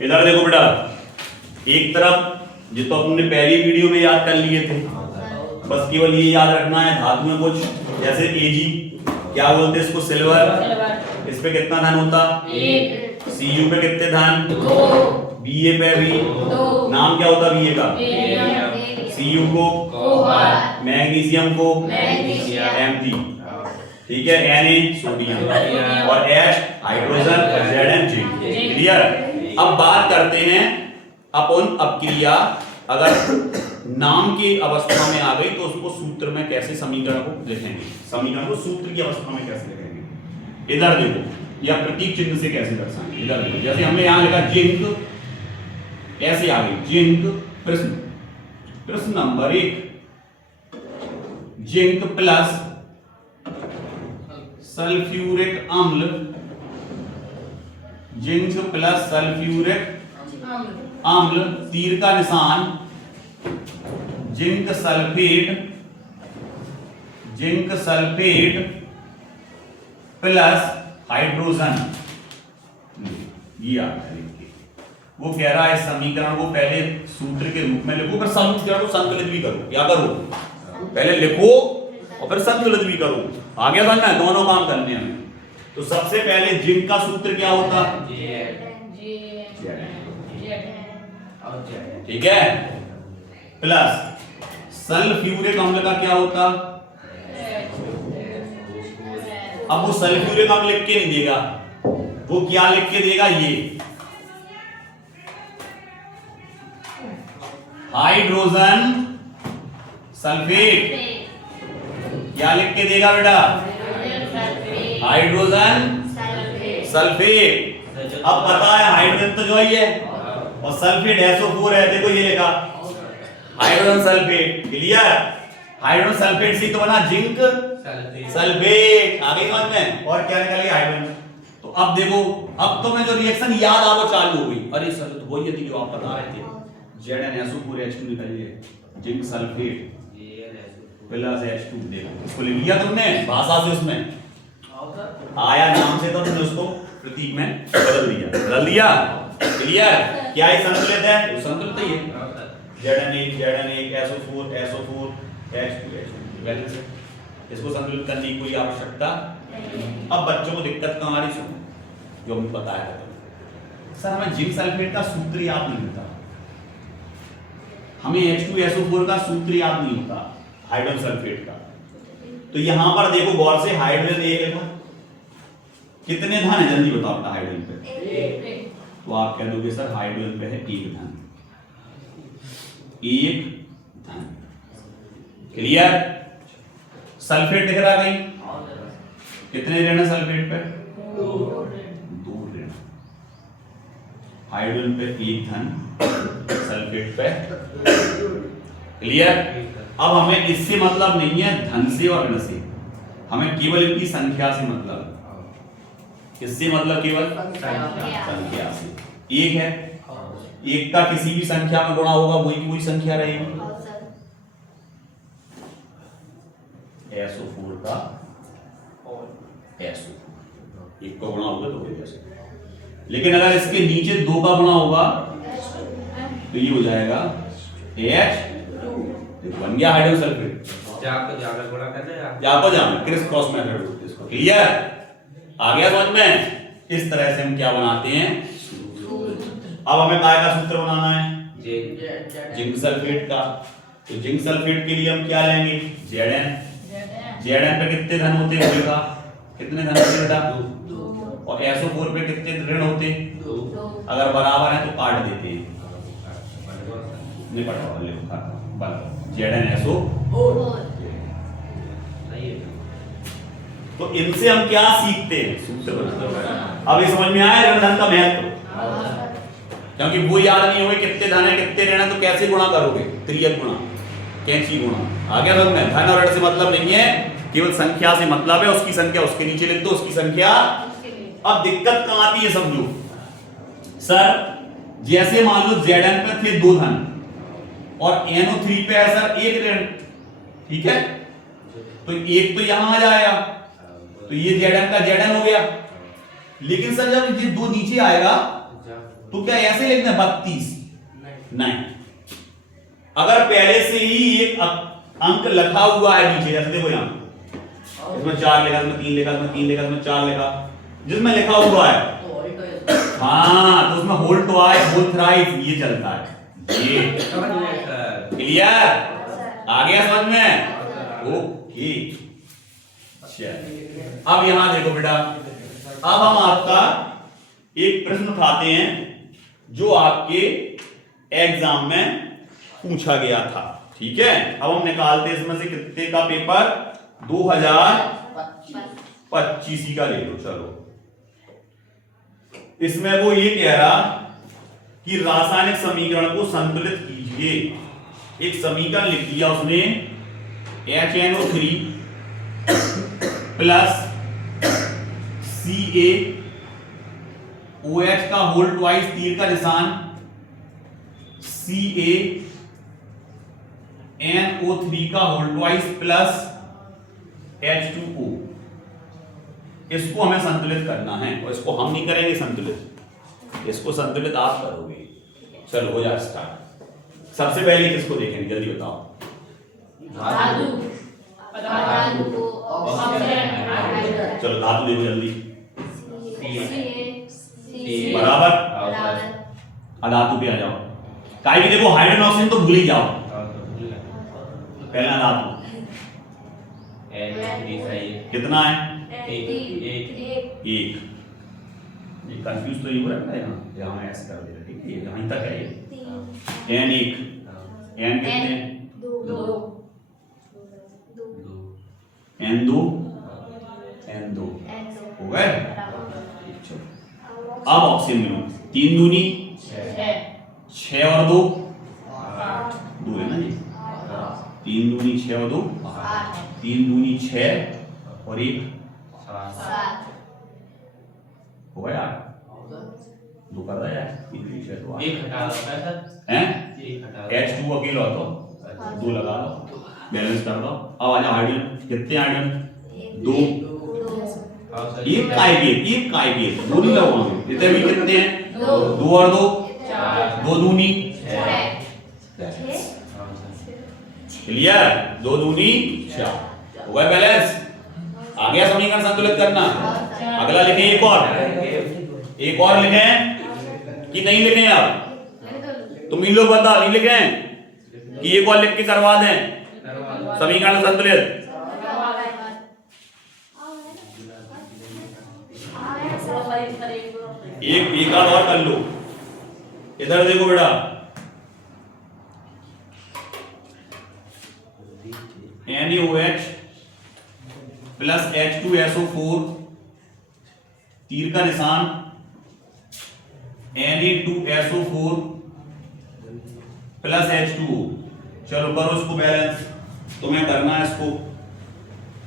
इधर देखो बेटा, एक तरफ जो तो अपने पहली वीडियो में याद कर लिए थे, बस केवल ये याद रखना है धातु में कुछ जैसे Ag क्या बोलते हैं इसको, सिल्वर, इस पे कितना धन होता, 1, Cu पे कितने धन, 2, Ba पे भी 2, नाम क्या होता Ba का, Cu को कोबाल्ट, मैग्नीशियम को Mg, ठीक है, Na सोडियम और H hydrogen, Zn zinc. Clear. अब बात करते हैं अपन अपक्रिया अगर नाम की अवस्था में आ गई तो उसको सूत्र में कैसे समीकरण को लिखेंगे, समीकरण को सूत्र की अवस्था में कैसे लिखेंगे। इधर देखो, या प्रतीक चिन्ह से कैसे दर्शाएंगे। इधर देखो, जैसे हमने यहां लिखा जिंक, ऐसे आ गई जिंक प्रश्न, प्रश्न नंबर 1, जिंक प्लस सल्फ्यूरिक अम्ल, जिंक प्लस सल्फ्यूरिक अम्ल, तीर का निशान zinc sulphate, zinc sulphate plus hydrogen, ये आता है। वो कह रहा है समीकरण को पहले सूत्र के रूप में लिखो, फिर समीकरण को संतुलित भी करो। क्या करो, पहले लिखो और फिर संतुलित भी करो। आगे बढ़ना है, दोनों काम करने हैं। तो सबसे पहले जिंक का सूत्र क्या होता, ठीक है, प्लस सल्फ्यूरिक अम्ल का क्या होता, अब वो सल्फ्यूरिक अम्ल लिख के नहीं देगा, वो क्या लिख के देगा, ये हाइड्रोजन सल्फेट, क्या लिख के देगा बेटा, हाइड्रोजन सल्फेट। अब पता है हाइड्रोजन तो जो है और सल्फेट SO4 है, देखो ये लिखा hydrogen sulphate. Clear. Hydrogen sulphate से तो बना जिंक सल्फेट, आ गई समझ में। और क्या निकल गया, हाइड्रोजन। तो अब देखो, अब तो मैं जो रिएक्शन याद आ वो चालू हो गई। अरे सर तो वही थी जो आप बता रहे थे, ZnSO4H2 निकल गया, जिंक सल्फेट प्लस H2। देखो इसको लिख लिया तुमने भाषा से, उसमें आया नाम से तो तुमने उसको प्रतीक में बदल दिया, बदल दिया। क्लियर। क्या ये संतुलित है, वो संतुलित ही है। ZnH SO4 H2 बैलेंस है, इसको संतुलित करने की कोई आवश्यकता। अब बच्चों को दिक्कत कहां आ रही, सुनो जो हमें बताया था सर, हमें जिंक सल्फेट का सूत्र याद नहीं होता, हमें H2SO4 का सूत्र याद नहीं होता, हाइड्रोजन सल्फेट का। तो यहां पर देखो गौर से, हाइड्रोजन एक लिखा, कितने धन है जल्दी बताओ बेटा हाइड्रोजन पे, तो आप कह दोगे सर हाइड्रोजन पे है एक धन, एक धन। क्लियर। सल्फेट दिख रहा कहीं, कितने ऋण है सल्फेट पे, 2 ऋण। हाइड्रोजन पे एक धन, सल्फेट पे। क्लियर। अब हमें इससे मतलब नहीं है धन से और ऋण से, हमें केवल इनकी संख्या से मतलब। किससे मतलब, केवल संख्या से। एक है, एक का किसी भी संख्या में गुणा होगा वही की वही संख्या रहेगी। SO4 का SO4 एक का गुणा होगा तो हो जाएगा, लेकिन अगर इसके नीचे 2 का गुणा होगा तो ये हो जाएगा H2, बन गया हाइड्रोजन सल्फेट। जाकर गुणा करना है, जाको जाना क्रिस क्रॉस मेथड बोलते हैं इसको। क्लियर। आ गया समझ में। इस तरह से हम क्या बनाते हैं, अब हमें काय का सूत्र बनाना है, जिंक सल्फेट का। तो जिंक सल्फेट के लिए हम क्या लेंगे, Zn पे कितने धन होते हैं देखा, कितने धन होते बेटा, 2। और SO4 पे कितने ऋण होते, 2। अगर बराबर है तो काट देते हैं, नहीं पढ़ा लिखा बराबर ZnSO4। तो इनसे हम क्या सीखते हैं, सूत्र बनाते। अब ये समझ में आया ऋण धन का महत्व, क्योंकि वो याद नहीं होगा कितने धन है कितने ऋण है, तो कैसे गुणा करोगे, त्रियक गुणा, कैंची गुणा। आगे समझ में, धन और ऋण से मतलब नहीं है, केवल संख्या से मतलब है। उसकी संख्या उसके नीचे लिख दो, उसकी संख्या। अब दिक्कत कहां आती है समझो सर, जैसे मान लो Zn पे थे 2 धन और NO3 पे है सर 1 ऋण, ठीक है, तो एक तो यहां आ जाएगा, तो ये Zn का Zn हो गया, लेकिन सर जब ये 2 नीचे आएगा तो क्या ऐसे लिखना है 32? नहीं, अगर पहले से ही एक अंक लिखा हुआ है नीचे, जैसे देखो यहां इसमें 4 लिखा, इसमें 3 लिखा, इसमें 3 लिखा, इसमें 4 लिखा, जिसमें लिखा हुआ है हाँ, तो उसमें होल ट्वाइस होल थ्राइस ये चलता है। ये क्लियर? आ गया समझ में? ओके, अब यहां देखो बेटा, अब हम आपका एक प्रश्न उठाते हैं जो आपके एग्जाम में पूछा गया था। ठीक है, अब हम निकालते इसमें से कितने का पेपर, 2025 का ले लो। चलो, इसमें वो ये कह रहा कि रासायनिक समीकरण को संतुलित कीजिए। एक समीकरण लिख दिया उसने, HNO3 प्लस CaOH का होल ट्वाइस, तीर का निशान, CaNO3 का होल ट्वाइस प्लस H2O। इसको हमें संतुलित करना है, और इसको हम नहीं करेंगे संतुलित, इसको संतुलित आप करोगे। चलो हो जाए स्टार्ट। सबसे पहले किसको देखेंगे, जल्दी बताओ। चलो धातु देखो जल्दी, बराबर। अधातु पे आ जाओ, काई भी देखो, हाइड्रोजन ऑक्सीजन तो भूल ही जाओ। पहला धातु कितना है, 1। ये कंफ्यूज तो ये हो रहा है यहाँ ऐसे कर दे, ठीक है, यहीं तक है ये। N1, N कितने, 2, N2 हो गए। अब ऑक्सीजन में 3 दूनी 6 और 2 है ना जी, 3 दूनी 6 और 2, 3 दूनी 6 और 1 हो गया। 2 कर रहा है, 3 दूनी 6 तो 8 हैं। H2 अकेला तो 2 लगा लो, बैलेंस कर दो। अब आ जाओ हाइड्रोजन, कितने हाइड्रोजन, 2। एक काय के 2 नहीं लगाओगे, इतने भी कितने हैं, 2 और 2, 2 दूनी 6। क्लियर, 2 दूनी 4 हो गया बैलेंस। आ गया समीकरण संतुलित करना। अगला लिखें, एक और लिखें कि नहीं लिखें? अब तुम इन लोग बता, नहीं लिखें कि एक और लिख के करवा दें समीकरण संतुलित? एक और कर लो। इधर देखो बेटा, NaOH प्लस H2SO4, तीर का निशान, Na2SO4 प्लस H2O। चलो करो इसको बैलेंस, तुम्हें करना है इसको।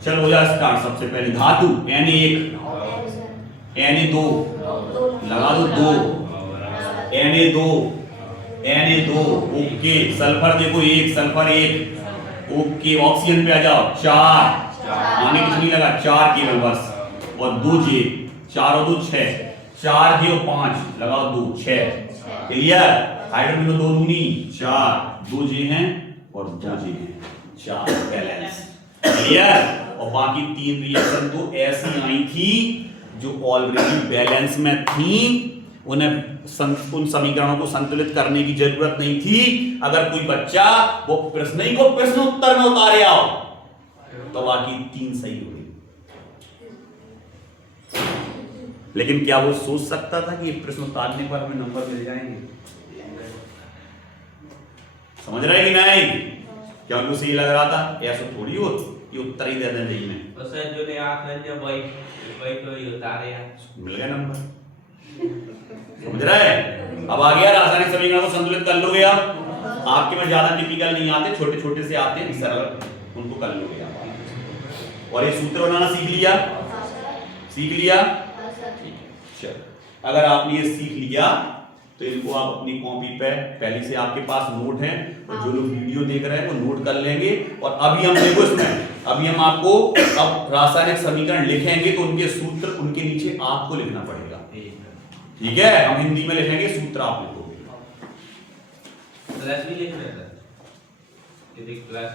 चलो हो जाए स्टार्ट। सबसे पहले धातु Na1, Na2 लगा दो, 2 Na2 ओके। सल्फर देखो 1, सल्फर 1 ओके। ऑक्सीजन पे आ जाओ, 4 आने कुछ नहीं लगा, 4 केवल बस, और 2 J, 4 और 2 6, 4 J और 5 लगाओ 2, 6। क्लियर? हाइड्रोजन में 2 दूनी 4, 2 J हैं और 2 J हैं, 4 बैलेंस। क्लियर? और बाकी 3 रिएक्शन तो ऐसी आई थी जो ऑलरेडी बैलेंस में थी, उन समीकरणों को संतुलित करने की जरूरत नहीं थी। अगर कोई बच्चा वो प्रश्न ही को प्रश्न उत्तर में उतारे आओ तो बाकी 3 सही हो गई। लेकिन क्या वो सोच सकता था कि ये प्रश्न उतारने पर हमें नंबर मिल जाएंगे? समझ रहे कि नहीं? क्या उनको सही लग रहा था? ऐसा थोड़ी हो, ये उत्तर ही दे देना चाहिए। जो ने आप ने वही तो ये उतारे हैं, मिल गया नंबर। समझ रहे? अब आ गया रासायनिक समीकरण को संतुलित कर लोगे आप। आपके में ज्यादा टिपिकल नहीं आते, छोटे छोटे से आते हैं, सरल, उनको कर लोगे आप। और ये सूत्र बनाना सीख लिया? चलो, अगर आपने ये सीख लिया तो इनको आप अपनी कॉपी पे, पहले से आपके पास नोट है, और जो लोग वीडियो देख रहे हैं वो नोट कर लेंगे। और अभी हम देखो इसमें अभी हम आपको अब रासायनिक समीकरण लिखेंगे तो उनके सूत्र उनके नीचे आपको लिखना पड़ेगा। ठीक है, हम हिंदी में लिखेंगे, सूत्र आप लिखोगे। प्लस भी लिखना है सर, यदि प्लस